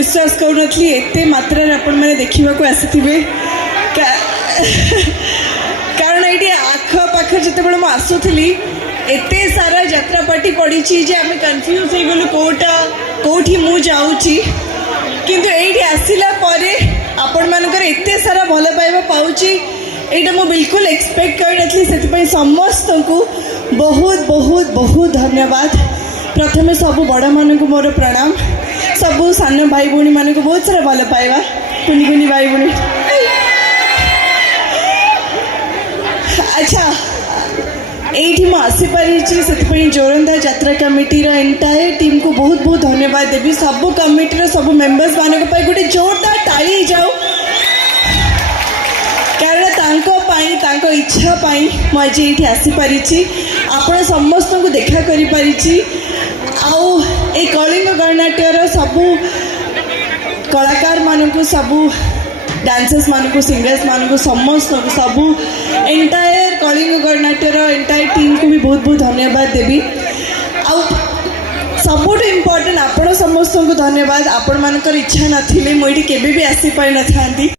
विश्वास करूनथली एते मात्रा आपण मैंने देखा आसी कारण ये आख पाख जिते मुझे आसूली एते सारा यात्रा पार्टी पड़ी जे आम कन्फ्यूज हो गलु कोटा कौटी मु जाऊँगी किंतु ये आसला आपण मानकर एते सारा भल पाइबा पाऊँगी यहाँ मुझे बिल्कुल एक्सपेक्ट करी से समस्त को बहुत बहुत बहुत धन्यवाद। प्रथम सबू बड़ मान को मोर प्रणाम, सबू सान भाई भूणी मान को बहुत सारा भल पाइबा कुनी कुनी भाई भूणी। अच्छा ये मुझे आसीपारी से जोरंदा यात्रा कमिटी एंटायर टीम को बहुत बहुत धन्यवाद देवी। सबू कमिटी सबू मेंबर्स मान गोटे जोरदार ताली जाओ कारण तांको इच्छा पाई मुझे ये आसीपारी आपण समस्त को देखा करी पारिछि। आउ ए कलिंग गणनाट्यर सबू कलाकार मान को सबू डांसर्स मान को सिंगर्स मान को समस्त को सबू एंटायर कलिंग गणनाट्यर एंटायर टीम को भी बहुत बहुत धन्यवाद देवी। आउ सबुठ इम्पोर्टेंट आपण समस्त को धन्यवाद। आपण मानकर इच्छा नथिले मुझे केबे भी आसी पाई न थांती।